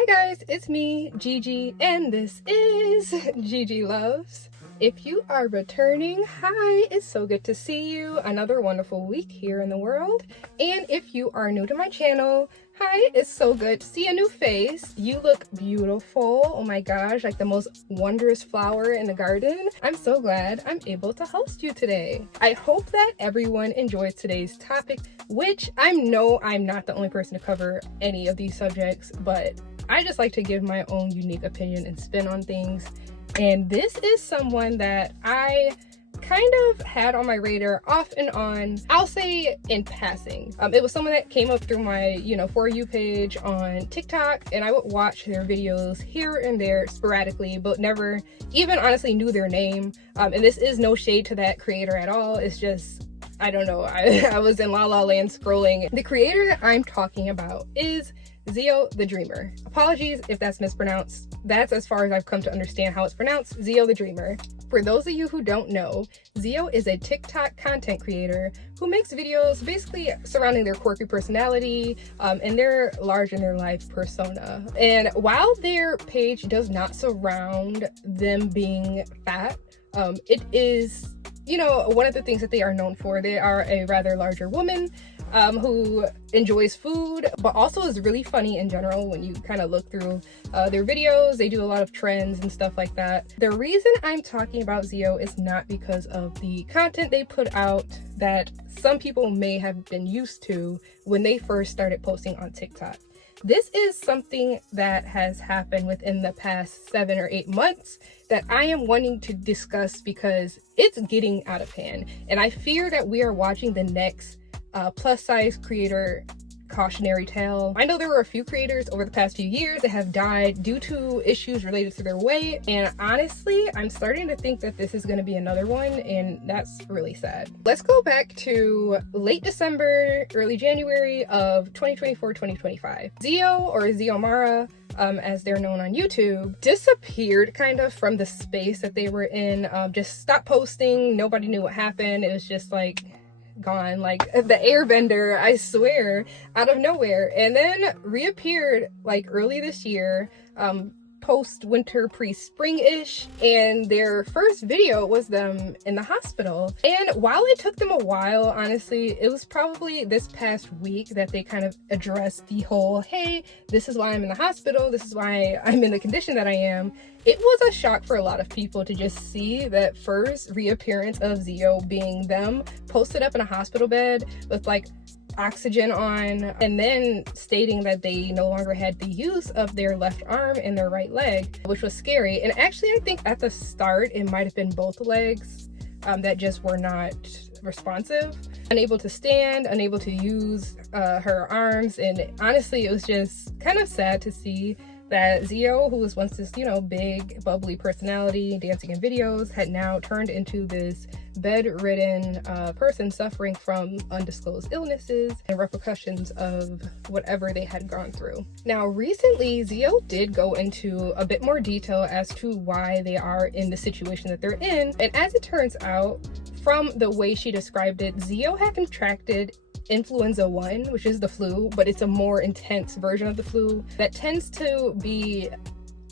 Hi guys, it's me, Gigi, and this is Gigi Loves. If you are returning, hi, it's so good to see you. Another wonderful week here in the world. And if you are new to my channel, hi, it's so good to see a new face. You look beautiful. Oh my gosh, like the most wondrous flower in the garden. I'm so glad I'm able to host you today. I hope that everyone enjoys today's topic, which I know I'm not the only person to cover any of these subjects, but I just like to give my own unique opinion and spin on things. And this is someone that I kind of had on my radar off and on, I'll say in passing. It was someone that came up through my, For You page on TikTok, and I would watch their videos here and there sporadically, but never even honestly knew their name. And this is no shade to that creator at all. It's just, I don't know. I was in La La Land scrolling. The creator that I'm talking about is XioTheDreamer. Apologies if that's mispronounced. That's as far as I've come to understand how it's pronounced, XioTheDreamer. For those of you who don't know, Xio is a TikTok content creator who makes videos basically surrounding their quirky personality and their large in their life persona. And while their page does not surround them being fat, it is, one of the things that they are known for. They are a rather larger woman who enjoys food, but also is really funny in general. When you kind of look through their videos, they do a lot of trends and stuff like that. The reason I'm talking about Xio is not because of the content they put out that some people may have been used to when they first started posting on TikTok. This is something that has happened within the past 7 or 8 months that I am wanting to discuss because it's getting out of hand. And I fear that we are watching the next plus size creator cautionary tale. I know there were a few creators over the past few years that have died due to issues related to their weight, and honestly I'm starting to think that this is going to be another one, and that's really sad. Let's go back to late December, early January of 2024-2025. Xio, or Xiomara, as they're known on YouTube, disappeared kind of from the space that they were in. Just stopped posting. Nobody knew what happened. It was just like gone, like the airbender, I swear, out of nowhere, and then reappeared like early this year, post winter, pre-spring-ish, and their first video was them in the hospital. And while it took them a while, honestly, it was probably this past week that they kind of addressed the whole, hey, this is why I'm in the hospital, this is why I'm in the condition that I am. It was a shock for a lot of people to just see that first reappearance of Xio being them posted up in a hospital bed with like oxygen on, and then stating that they no longer had the use of their left arm and their right leg, which was scary. And actually I think at the start it might have been both legs that just were not responsive, unable to stand, unable to use her arms. And honestly it was just kind of sad to see that Xio, who was once this, big, bubbly personality dancing in videos, had now turned into this bedridden person suffering from undisclosed illnesses and repercussions of whatever they had gone through. Now, recently, Xio did go into a bit more detail as to why they are in the situation that they're in. And as it turns out, from the way she described it, Xio had contracted influenza 1, which is the flu, but it's a more intense version of the flu that tends to be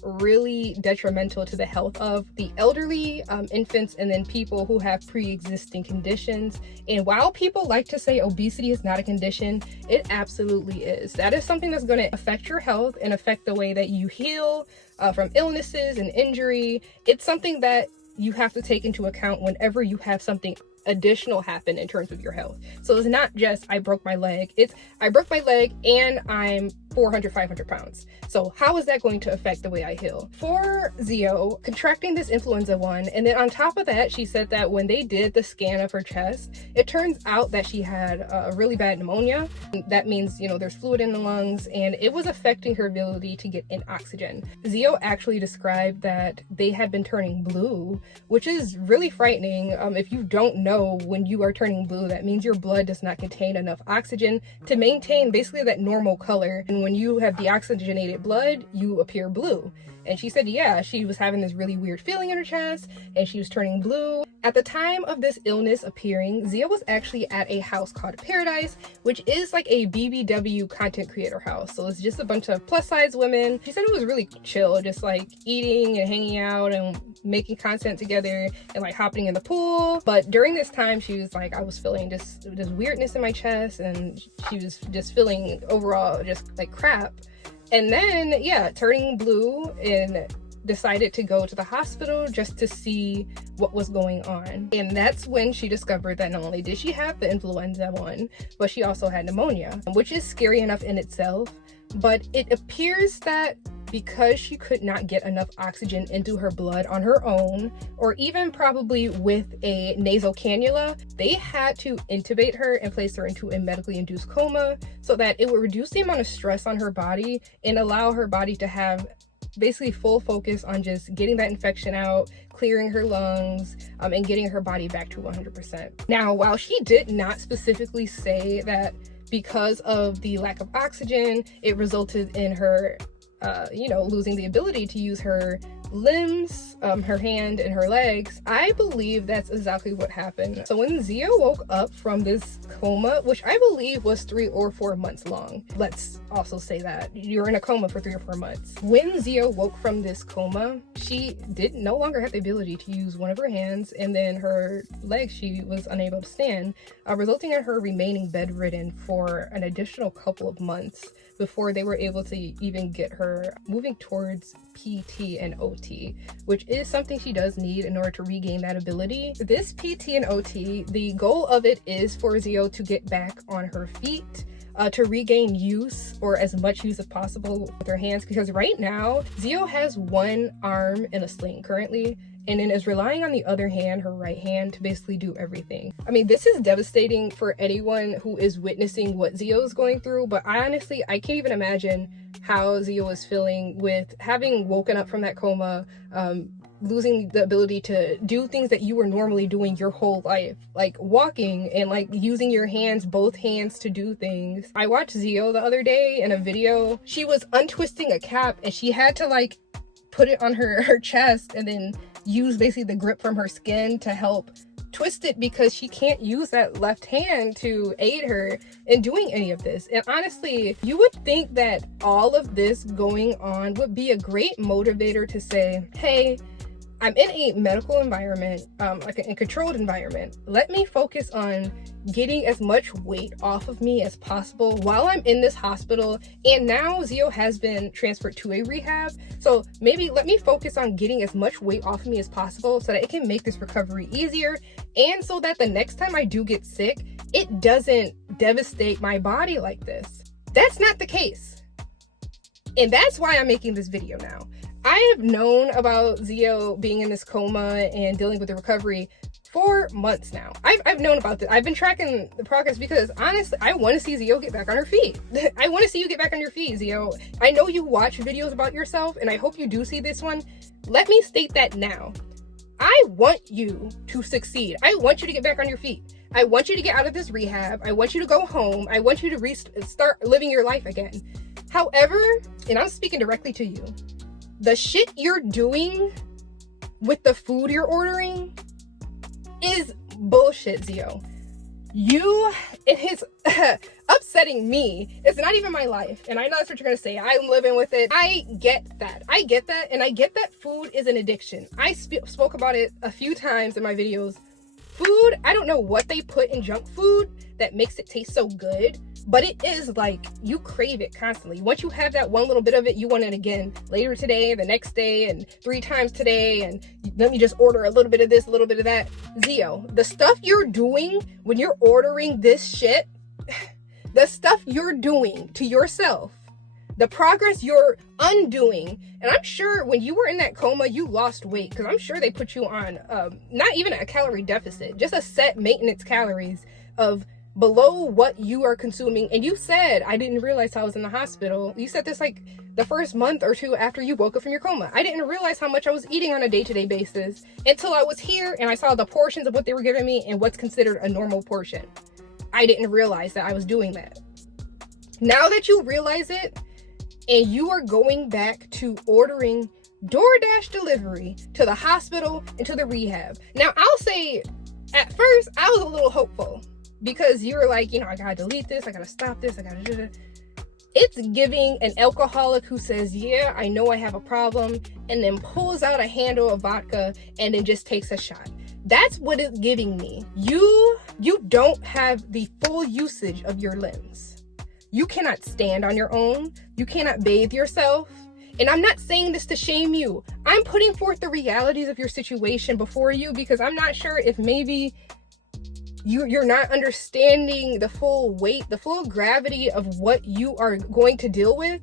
really detrimental to the health of the elderly, infants, and then people who have pre-existing conditions. And while people like to say obesity is not a condition, it absolutely is. That is something that's going to affect your health and affect the way that you heal from illnesses and injury. It's something that you have to take into account whenever you have something additional happen in terms of your health. So it's not just I broke my leg, it's I broke my leg and I'm 400-500 pounds. So how is that going to affect the way I heal? For Xio, contracting this influenza 1, and then on top of that, she said that when they did the scan of her chest, it turns out that she had a really bad pneumonia. That means, there's fluid in the lungs, and it was affecting her ability to get in oxygen. Xio actually described that they had been turning blue, which is really frightening. If you don't know, when you are turning blue, that means your blood does not contain enough oxygen to maintain basically that normal color. And when you have deoxygenated blood, you appear blue. And she said, yeah, she was having this really weird feeling in her chest and she was turning blue. At the time of this illness appearing, Xio was actually at a house called Paradise, which is like a BBW content creator house. So it's just a bunch of plus size women. She said it was really chill, just like eating and hanging out and making content together and like hopping in the pool. But during this time, she was like, I was feeling this weirdness in my chest, and she was just feeling overall just like crap. And then, yeah, turning blue, and decided to go to the hospital just to see what was going on. And that's when she discovered that not only did she have the influenza one, but she also had pneumonia, which is scary enough in itself. But it appears that because she could not get enough oxygen into her blood on her own, or even probably with a nasal cannula, they had to intubate her and place her into a medically induced coma so that it would reduce the amount of stress on her body and allow her body to have basically full focus on just getting that infection out, clearing her lungs, and getting her body back to 100%. Now, while she did not specifically say that because of the lack of oxygen, it resulted in her losing the ability to use her limbs, her hand and her legs, I believe that's exactly what happened. So when Xio woke up from this coma, which I believe was 3 or 4 months long, let's also say that you're in a coma for 3 or 4 months. When Xio woke from this coma, she no longer have the ability to use one of her hands, and then her legs she was unable to stand, resulting in her remaining bedridden for an additional couple of months before they were able to even get her moving towards PT and OT, which is something she does need in order to regain that ability. This PT and OT, the goal of it is for Xio to get back on her feet, to regain use, or as much use as possible with her hands, because right now Xio has one arm in a sling currently, and then is relying on the other hand, her right hand, to basically do everything. I mean, this is devastating for anyone who is witnessing what Xio is going through, but I can't even imagine how Xio is feeling with having woken up from that coma, losing the ability to do things that you were normally doing your whole life, like walking and like using your hands, both hands, to do things. I watched Xio the other day in a video. She was untwisting a cap and she had to like put it on her chest and then use basically the grip from her skin to help twist it, because she can't use that left hand to aid her in doing any of this. And honestly, you would think that all of this going on would be a great motivator to say, hey, I'm in a medical environment, like a controlled environment. Let me focus on getting as much weight off of me as possible while I'm in this hospital. And now Xio has been transferred to a rehab. So maybe let me focus on getting as much weight off of me as possible so that it can make this recovery easier. And so that the next time I do get sick, it doesn't devastate my body like this. That's not the case. And that's why I'm making this video now. I have known about Xio being in this coma and dealing with the recovery for months now. I've known about this. I've been tracking the progress because honestly, I want to see Xio get back on her feet. I want to see you get back on your feet, Xio. I know you watch videos about yourself, and I hope you do see this one. Let me state that now. I want you to succeed. I want you to get back on your feet. I want you to get out of this rehab. I want you to go home. I want you to start living your life again. However, and I'm speaking directly to you, the shit you're doing with the food you're ordering is bullshit, Xio. It is upsetting me. It's not even my life. And I know that's what you're gonna say. I'm living with it. I get that. And I get that food is an addiction. I spoke about it a few times in my videos. Food, I don't know what they put in junk food that makes it taste so good, but it is like you crave it constantly. Once you have that one little bit of it, you want it again later today, the next day, and 3 times today, and let me just order a little bit of this, a little bit of that. Xio, the stuff you're doing when you're ordering this shit, the stuff you're doing to yourself, the progress you're undoing, and I'm sure when you were in that coma, you lost weight, because I'm sure they put you on not even a calorie deficit, just a set maintenance calories of below what you are consuming. And you said, I didn't realize I was in the hospital. You said this like the first month or 2 after you woke up from your coma. I didn't realize how much I was eating on a day-to-day basis until I was here and I saw the portions of what they were giving me and what's considered a normal portion. I didn't realize that I was doing that. Now that you realize it, and you are going back to ordering DoorDash delivery to the hospital and to the rehab. Now, I'll say at first I was a little hopeful because you were like, I gotta delete this, I gotta stop this, I gotta do this. It's giving an alcoholic who says, yeah, I know I have a problem, and then pulls out a handle of vodka and then just takes a shot. That's what it's giving me. You don't have the full usage of your limbs. You cannot stand on your own. You cannot bathe yourself. And I'm not saying this to shame you. I'm putting forth the realities of your situation before you because I'm not sure if maybe you're not understanding the full weight, the full gravity of what you are going to deal with.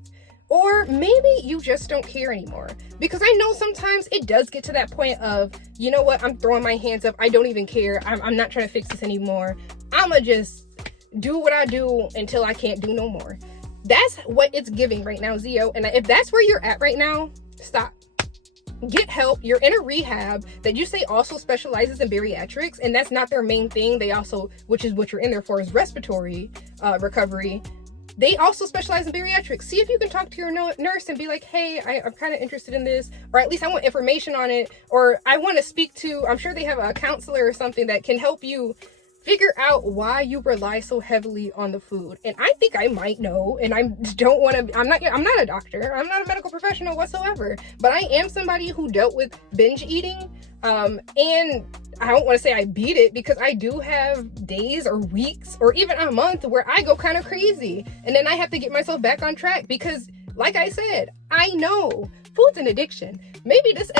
Or maybe you just don't care anymore. Because I know sometimes it does get to that point of, you know what, I'm throwing my hands up. I don't even care. I'm not trying to fix this anymore. I'ma just do what I do until I can't do no more. That's what it's giving right now, Zio. And if that's where you're at right now, stop. Get help. You're in a rehab that you say also specializes in bariatrics, and that's not their main thing. They also, which is what you're in there for, is respiratory recovery. They also specialize in bariatrics. See if you can talk to your nurse and be like, hey, I'm kind of interested in this, or at least I want information on it, or I want to speak to, I'm sure they have a counselor or something that can help you figure out why you rely so heavily on the food. And I think I might know, and I don't want to, I'm not a doctor, I'm not a medical professional whatsoever, but I am somebody who dealt with binge eating, and I don't want to say I beat it because I do have days or weeks or even a month where I go kind of crazy, and then I have to get myself back on track because, like I said, I know food's an addiction. Maybe this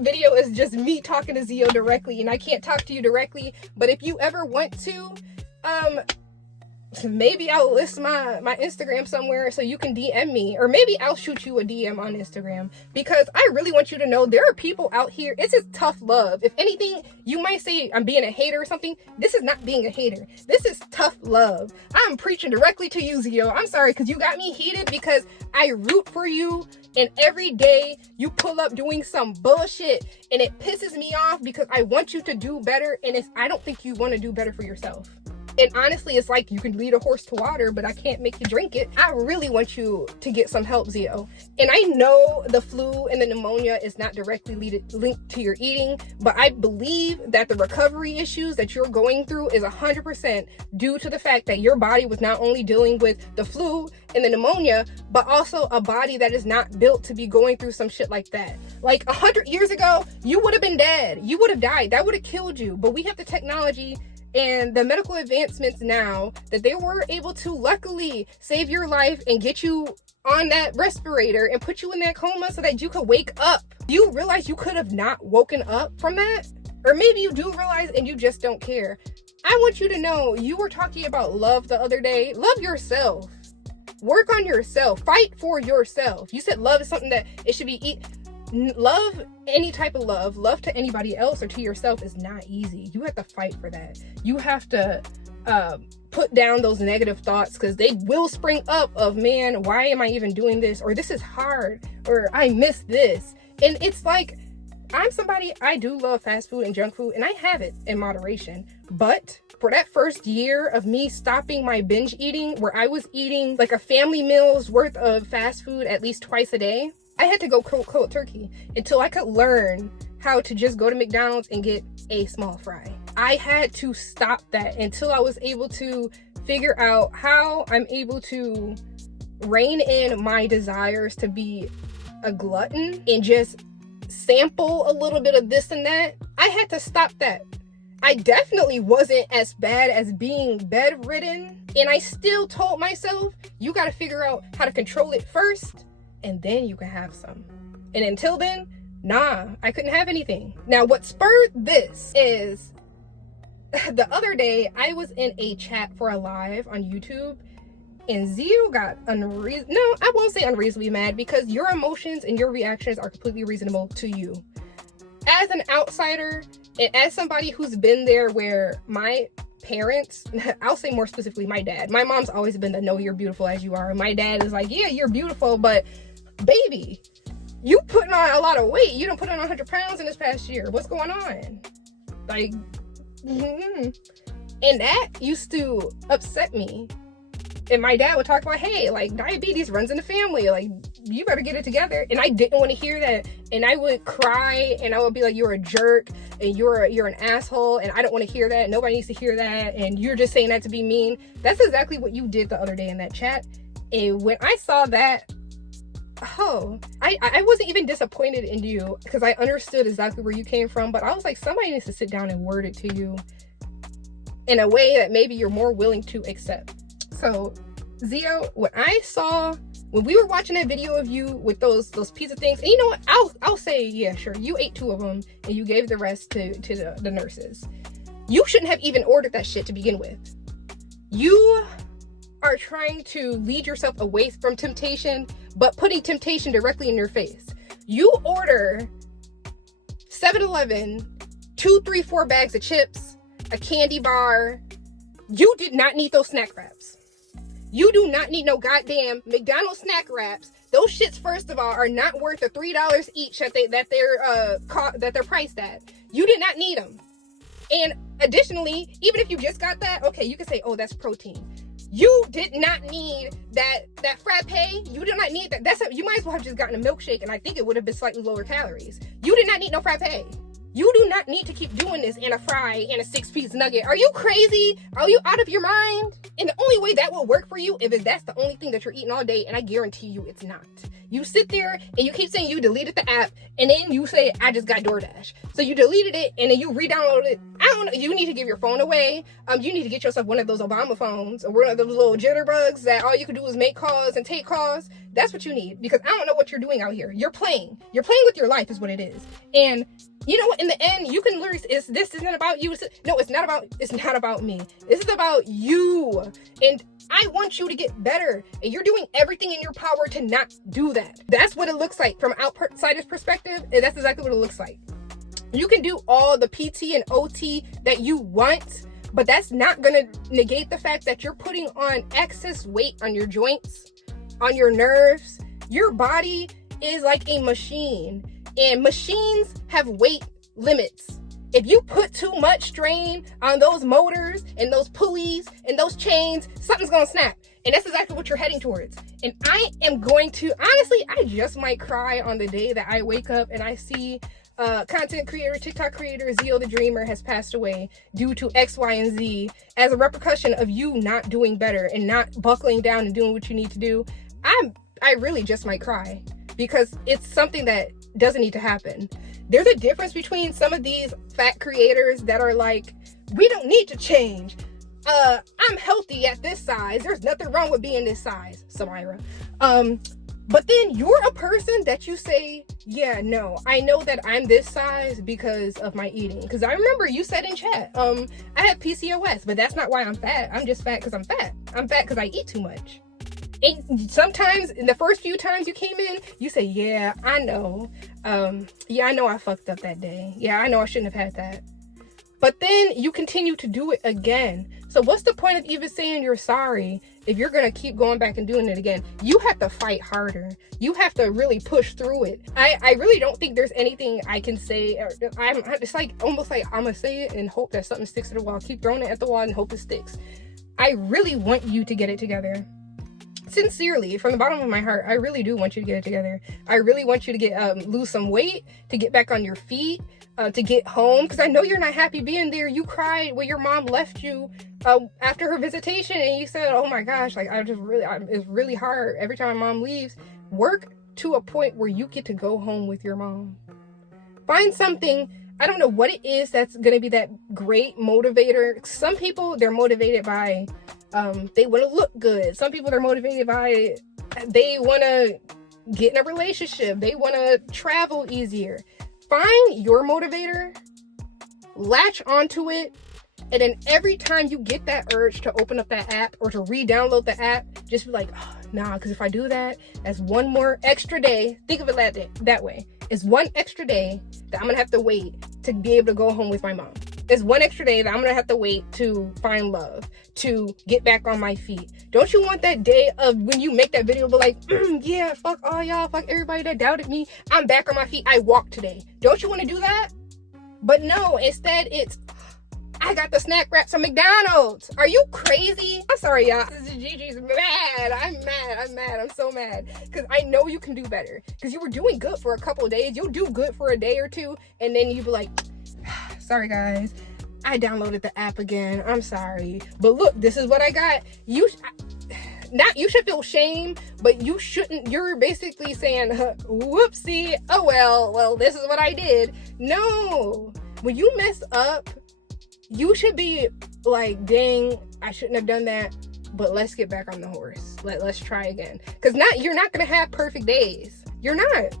video is just me talking to Zio directly, and I can't talk to you directly, but if you ever want to, maybe I'll list my Instagram somewhere so you can DM me, or maybe I'll shoot you a DM on Instagram, because I really want you to know there are people out here. It's just tough love. If anything, you might say I'm being a hater or something. This is not being a hater. This is tough love. I'm preaching directly to you, Zio. I'm sorry, because you got me heated because I root for you, and every day you pull up doing some bullshit, and it pisses me off because I want you to do better, and I don't think you want to do better for yourself. And honestly, it's like you can lead a horse to water, but I can't make you drink it. I really want you to get some help, Zio. And I know the flu and the pneumonia is not directly linked to your eating, but I believe that the recovery issues that you're going through is 100% due to the fact that your body was not only dealing with the flu and the pneumonia, but also a body that is not built to be going through some shit like that. Like 100 years ago, you would have been dead. You would have died. That would have killed you. But we have the technology and the medical advancements now that they were able to luckily save your life and get you on that respirator and put you in that coma so that you could wake up. You realize you could have not woken up from that? Or maybe you do realize and you just don't care. I want you to know, you were talking about love the other day. Love yourself. Work on yourself. Fight for yourself. You said love is something that it should be love, any type of love to anybody else or to yourself is not easy. You have to fight for that. You have to put down those negative thoughts, because they will spring up of, man, why am I even doing this? Or this is hard, or I miss this. And it's like, I'm somebody, I do love fast food and junk food, and I have it in moderation. But for that first year of me stopping my binge eating, where I was eating like a family meal's worth of fast food at least twice a day, I had to go cold turkey until I could learn how to just go to McDonald's and get a small fry. I had to stop that until I was able to figure out how I'm able to rein in my desires to be a glutton and just sample a little bit of this and that. I had to stop that. I definitely wasn't as bad as being bedridden, and I still told myself, you got to figure out how to control it first, and then you can have some. And until then, nah, I couldn't have anything. Now, what spurred this is the other day I was in a chat for a live on YouTube, and Zio got I won't say unreasonably mad, because your emotions and your reactions are completely reasonable to you. As an outsider, and as somebody who's been there where my parents, I'll say more specifically my dad, my mom's always been the no, you're beautiful as you are. And my dad is like, yeah, you're beautiful, but baby, you putting on a lot of weight. You don't put on 100 pounds in this past year. What's going on? Like, and that used to upset me. And my dad would talk about, hey, like, diabetes runs in the family, like, you better get it together. And I didn't want to hear that. And I would cry, and I would be like, you're a jerk, and you're an asshole, and I don't want to hear that. Nobody needs to hear that, and you're just saying that to be mean. That's exactly what you did the other day in that chat. And when I saw that, I wasn't even disappointed in you, because I understood exactly where you came from, but I was like, somebody needs to sit down and word it to you in a way that maybe you're more willing to accept. So, Xio, when we were watching that video of you with those pizza things, and you know what, I'll say, yeah, sure, you ate 2 of them, and you gave the rest to the nurses. You shouldn't have even ordered that shit to begin with. You are trying to lead yourself away from temptation, but putting temptation directly in your face. You order 7-Eleven, 2, 3, 4 bags of chips, a candy bar. You did not need those snack wraps. You do not need no goddamn McDonald's snack wraps. Those shits, first of all, are not worth the $3 each that they're priced at. You did not need them. And additionally, even if you just got that, okay, you can say, oh, that's protein. You did not need that frappe. You did not need that. You might as well have just gotten a milkshake, and I think it would have been slightly lower calories. You did not need no frappe. You do not need to keep doing this in a fry and a 6-piece nugget. Are you crazy? Are you out of your mind? And the only way that will work for you if that's the only thing that you're eating all day, and I guarantee you it's not. You sit there and you keep saying you deleted the app, and then you say, I just got DoorDash. So you deleted it, and then you re-downloaded it. I don't know. You need to give your phone away. You need to get yourself one of those Obama phones, or one of those little jitterbugs that all you can do is make calls and take calls. That's what you need, because I don't know what you're doing out here. You're playing. You're playing with your life is what it is. And you know what? In the end, you can literally, this isn't about you. No, it's not about me. This is about you. And I want you to get better. And you're doing everything in your power to not do that. That's what it looks like from outsider's perspective. And that's exactly what it looks like. You can do all the PT and OT that you want, but that's not going to negate the fact that you're putting on excess weight on your joints, on your nerves. Your body is like a machine. And machines have weight limits. If you put too much strain on those motors and those pulleys and those chains, something's gonna snap. And that's exactly what you're heading towards. And I am going to, honestly, I just might cry on the day that I wake up and I see content creator, TikTok creator, XioTheDreamer has passed away due to X, Y, and Z as a repercussion of you not doing better and not buckling down and doing what you need to do. I really just might cry, because it's something that doesn't need to happen. There's a difference between some of these fat creators that are like, we don't need to change. I'm healthy at this size. There's nothing wrong with being this size, Samira. But then you're a person that you say, yeah, no, I know that I'm this size because of my eating. Because I remember you said in chat, I have PCOS, but that's not why I'm fat. I'm just fat because I'm fat. I'm fat because I eat too much. And sometimes, in the first few times you came in, you say, yeah, I know. Yeah, I know I fucked up that day. Yeah, I know I shouldn't have had that. But then you continue to do it again. So what's the point of even saying you're sorry if you're going to keep going back and doing it again? You have to fight harder. You have to really push through it. I really don't think there's anything I can say. It's like almost like I'm going to say it and hope that something sticks to the wall. Keep throwing it at the wall and hope it sticks. I really want you to get it together. Sincerely, from the bottom of my heart, I really do want you to get it together. I really want you to get lose some weight, to get back on your feet, to get home, because I know you're not happy being there. You cried when your mom left you after her visitation, and you said, oh my gosh, like it's really hard every time my mom leaves. Work to a point where you get to go home with your mom. Find something. I don't know what it is that's going to be that great motivator. Some people, they're motivated by they want to look good. Some people are motivated by they want to get in a relationship. They want to travel easier. Find your motivator, latch onto it, and then every time you get that urge to open up that app or to re-download the app, just be like, oh, nah, because if I do that, that's one more extra day. Think of it that way. It's one extra day that I'm going to have to wait to be able to go home with my mom. It's one extra day that I'm going to have to wait to find love, to get back on my feet. Don't you want that day of when you make that video, but like, yeah, fuck all y'all, fuck everybody that doubted me. I'm back on my feet. I walked today. Don't you want to do that? But no, instead it's, I got the snack wraps from McDonald's. Are you crazy? I'm sorry, y'all. Gigi's mad. I'm so mad. Because I know you can do better. Because you were doing good for a couple of days. You'll do good for a day or two. And then you be like, sorry, guys. I downloaded the app again. I'm sorry. But look, this is what I got. You should feel shame, but you shouldn't. You're basically saying, whoopsie. Oh, well, this is what I did. No. When you mess up, you should be like, dang, I shouldn't have done that, but let's get back on the horse. Let's try again. Because you're not going to have perfect days. You're not.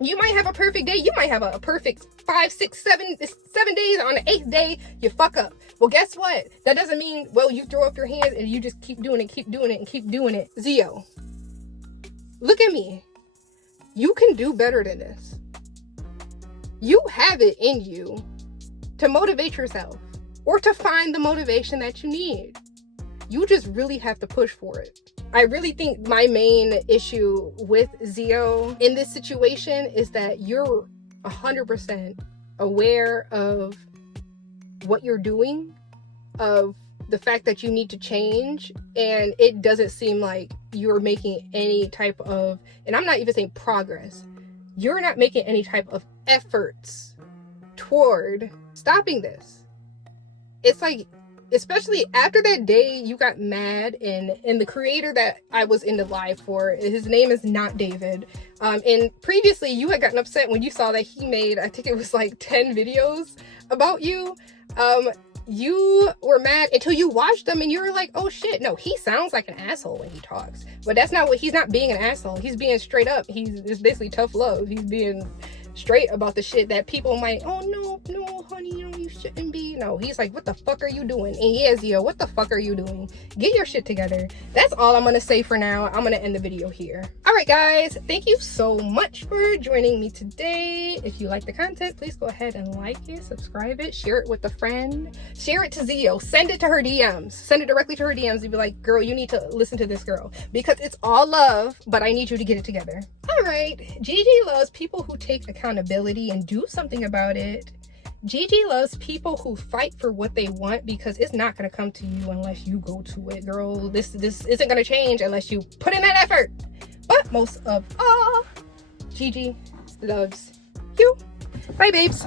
You might have a perfect day. You might have a perfect 5, 6, 7 days. On the 8th day, you fuck up. Well, guess what? That doesn't mean, well, you throw up your hands and you just keep doing it, and keep doing it. Xio, look at me. You can do better than this. You have it in you to motivate yourself or to find the motivation that you need. You just really have to push for it. I really think my main issue with Xio in this situation is that you're 100% aware of what you're doing, of the fact that you need to change, and it doesn't seem like you're making any type of, and I'm not even saying progress, you're not making any type of efforts toward stopping this. It's like, especially after that day you got mad, and the creator that I was in the live for, his name is Not David, and previously you had gotten upset when you saw that he made, I think it was like 10 videos about you. You were mad until you watched them and you were like, oh shit, no, he sounds like an asshole when he talks. But that's not what, he's not being an asshole. He's being straight up. It's basically tough love. He's being straight about the shit that people might, oh no, honey, no, you shouldn't be. No, he's like, what the fuck are you doing? And yeah, Xio, what the fuck are you doing? Get your shit together. That's all I'm gonna say for now. I'm gonna end the video here. All right, guys, thank you so much for joining me today. If you like the content, please go ahead and like it, subscribe it, share it with a friend, share it to Xio, send it to her DMs, send it directly to her DMs and be like, girl, you need to listen to this girl, because it's all love, but I need you to get it together. All right, Gigi loves people who take accountability and do something about it. Gigi loves people who fight for what they want, because it's not going to come to you unless you go to it, girl. This isn't going to change unless you put in that effort. But most of all, Gigi loves you. Bye, babes.